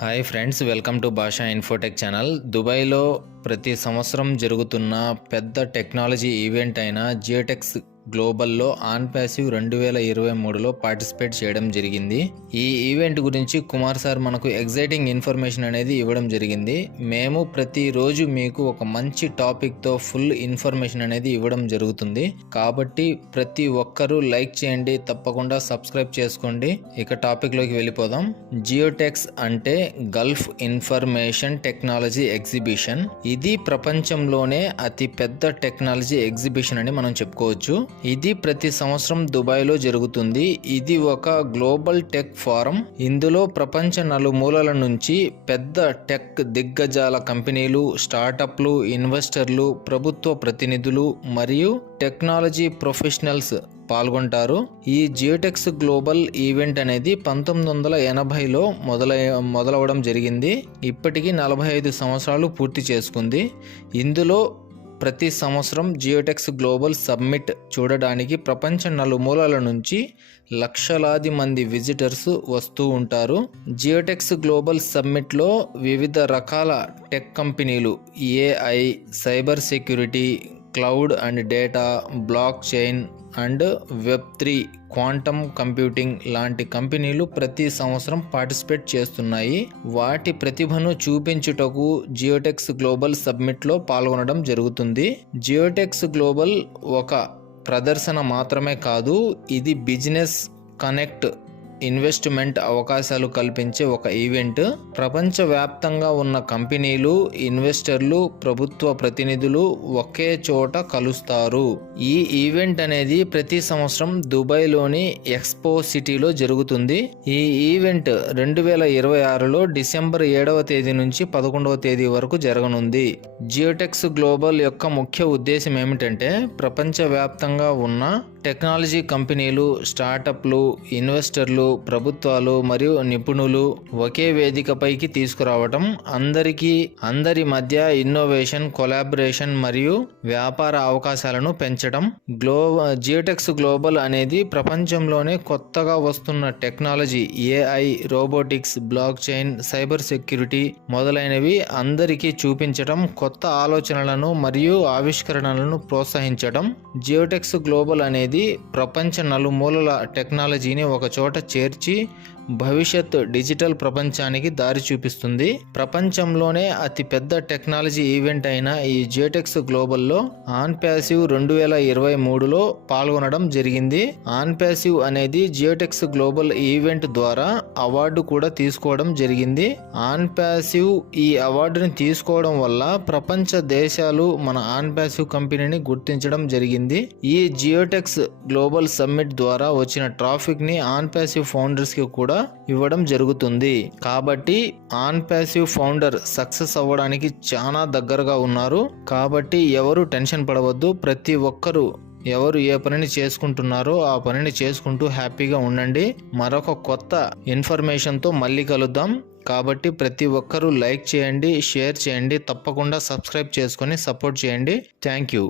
Hi friends, welcome to భాషా Infotech channel. దుబాయ్లో ప్రతి సంవత్సరం జరుగుతున్న పెద్ద టెక్నాలజీ ఈవెంట్ అయిన జియోటెక్స్ గ్లోబల్లో ఆన్ ప్యాసివ్ 2023లో పార్టిసిపేట్ చేయడం జరిగింది. ఈ ఈవెంట్ గురించి కుమార్ సార్ మనకు ఎగ్జైటింగ్ ఇన్ఫర్మేషన్ అనేది ఇవ్వడం జరిగింది. మేము ప్రతిరోజు మీకు ఒక మంచి టాపిక్తో ఫుల్ ఇన్ఫర్మేషన్ అనేది ఇవ్వడం జరుగుతుంది. కాబట్టి ప్రతి ఒక్కరూ లైక్ చేయండి, తప్పకుండా సబ్స్క్రైబ్ చేసుకోండి. ఇక టాపిక్లోకి వెళ్ళిపోదాం. జియోటెక్స్ అంటే గల్ఫ్ ఇన్ఫర్మేషన్ టెక్నాలజీ ఎగ్జిబిషన్. ఇది ప్రపంచంలోనే అతి పెద్ద టెక్నాలజీ ఎగ్జిబిషన్ అని మనం చెప్పుకోవచ్చు. ఇది ప్రతి సంవత్సరం దుబాయ్లో జరుగుతుంది. ఇది ఒక గ్లోబల్ టెక్ ఫోరం. ఇందులో ప్రపంచ నలుమూలల నుంచి పెద్ద టెక్ దిగ్గజాల కంపెనీలు, స్టార్టప్లు, ఇన్వెస్టర్లు, ప్రభుత్వ ప్రతినిధులు మరియు టెక్నాలజీ ప్రొఫెషనల్స్ పాల్గొంటారు. ఈ జియోటెక్స్ గ్లోబల్ ఈవెంట్ అనేది 1980లో మొదలవడం జరిగింది. ఇప్పటికీ 45 సంవత్సరాలు పూర్తి చేసుకుంది. ఇందులో ప్రతి సంవత్సరం జియోటెక్స్ గ్లోబల్ సమ్మిట్ చూడడానికి ప్రపంచ నలుమూలల నుంచి లక్షలాది మంది విజిటర్స్ వస్తూ ఉంటారు. జియోటెక్స్ గ్లోబల్ సమ్మిట్లో వివిధ రకాల టెక్ కంపెనీలు, AI, cyber security, cloud and data, blockchain and వెబ్3, క్వాంటమ్ కంప్యూటింగ్ లాంటి కంపెనీలు ప్రతి సంవత్సరం పార్టిసిపేట్ చేస్తున్నాయి. వాటి ప్రతిభను చూపించుటకు జియోటెక్స్ గ్లోబల్ సమ్మిట్లో పాల్గొనడం జరుగుతుంది. జియోటెక్స్ గ్లోబల్ ఒక ప్రదర్శన మాత్రమే కాదు, ఇది బిజినెస్, కనెక్ట్, ఇన్వెస్ట్మెంట్ అవకాశాలు కల్పించే ఒక ఈవెంట్. ప్రపంచవ్యాప్తంగా ఉన్న కంపెనీలు, ఇన్వెస్టర్లు, ప్రభుత్వ ప్రతినిధులు ఒకే చోట కలుస్తారు. ఈ ఈవెంట్ అనేది ప్రతి సంవత్సరం దుబాయ్లోని ఎక్స్పో సిటీలో జరుగుతుంది. ఈ ఈవెంట్ 2026లో డిసెంబర్ 7వ తేదీ నుంచి 11వ తేదీ వరకు జరగనుంది. జియోటెక్స్ గ్లోబల్ యొక్క ముఖ్య ఉద్దేశం ఏమిటంటే ప్రపంచవ్యాప్తంగా ఉన్న టెక్నాలజీ కంపెనీలు, స్టార్టప్లు, ఇన్వెస్టర్లు, ప్రభుత్వాలు మరియు నిపుణులు ఒకే వేదికపైకి తీసుకురావటం, అందరి మధ్య ఇన్నోవేషన్, కొలాబరేషన్ మరియు వ్యాపార అవకాశాలను పెంచడం. జియోటెక్స్ గ్లోబల్ అనేది ప్రపంచంలోనే కొత్తగా వస్తున్న technology, AI, robotics, block chain, cyber security మొదలైనవి అందరికీ చూపించడం, కొత్త ఆలోచనలను మరియు ఆవిష్కరణలను ప్రోత్సహించడం. జియోటెక్స్ గ్లోబల్ అనేది ప్రపంచ నలుమూలల టెక్నాలజీని ఒక చోట చేర్చి భవిష్యత్ డిజిటల్ ప్రపంచానికి దారి చూపిస్తుంది. ప్రపంచంలోనే అతి పెద్ద టెక్నాలజీ ఈవెంట్ అయిన ఈ జియోటెక్స్ గ్లోబల్లో ఆన్ ప్యాసివ్ 2023లో పాల్గొనడం జరిగింది. ఆన్ ప్యాసివ్ అనేది జియోటెక్స్ గ్లోబల్ ఈవెంట్ ద్వారా అవార్డు కూడా తీసుకోవడం జరిగింది. ఆన్ ప్యాసివ్ ఈ అవార్డుని తీసుకోవడం వల్ల ప్రపంచ దేశాలు మన ఆన్ ప్యాసివ్ కంపెనీని గుర్తించడం జరిగింది. ఈ జియోటెక్స్ గ్లోబల్ సమ్మిట్ ద్వారా వచ్చిన ట్రాఫిక్ ని ఆన్ ప్యాసివ్ ఫౌండర్స్ కి కూడా ఇవ్వడం జరుగుతుంది. కాబట్టి ఆన్ ప్యాసివ్ ఫౌండర్ సక్సెస్ అవ్వడానికి చాలా దగ్గరగా ఉన్నారు. కాబట్టి ఎవరు టెన్షన్ పడవద్దు. ప్రతి ఒక్కరూ ఎవరు ఏ పనిని చేసుకుంటున్నారో ఆ పనిని చేసుకుంటూ హ్యాపీగా ఉండండి. మరొక కొత్త ఇన్ఫర్మేషన్తో మళ్ళీ కలుద్దాం. కాబట్టి ప్రతి ఒక్కరూ లైక్ చేయండి, షేర్ చేయండి, తప్పకుండా సబ్స్క్రైబ్ చేసుకొని సపోర్ట్ చేయండి. Thank you.